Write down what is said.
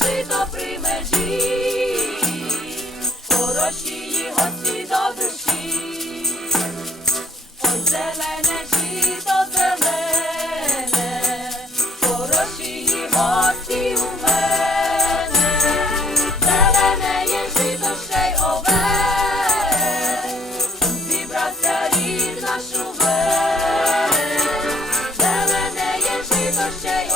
жито при межі, хороші гості до душі, Ой, зелене жито зелене, хороші гості у мене, зелене є жито ще й ове, зібрався рід наш зелене є жито ще й ове.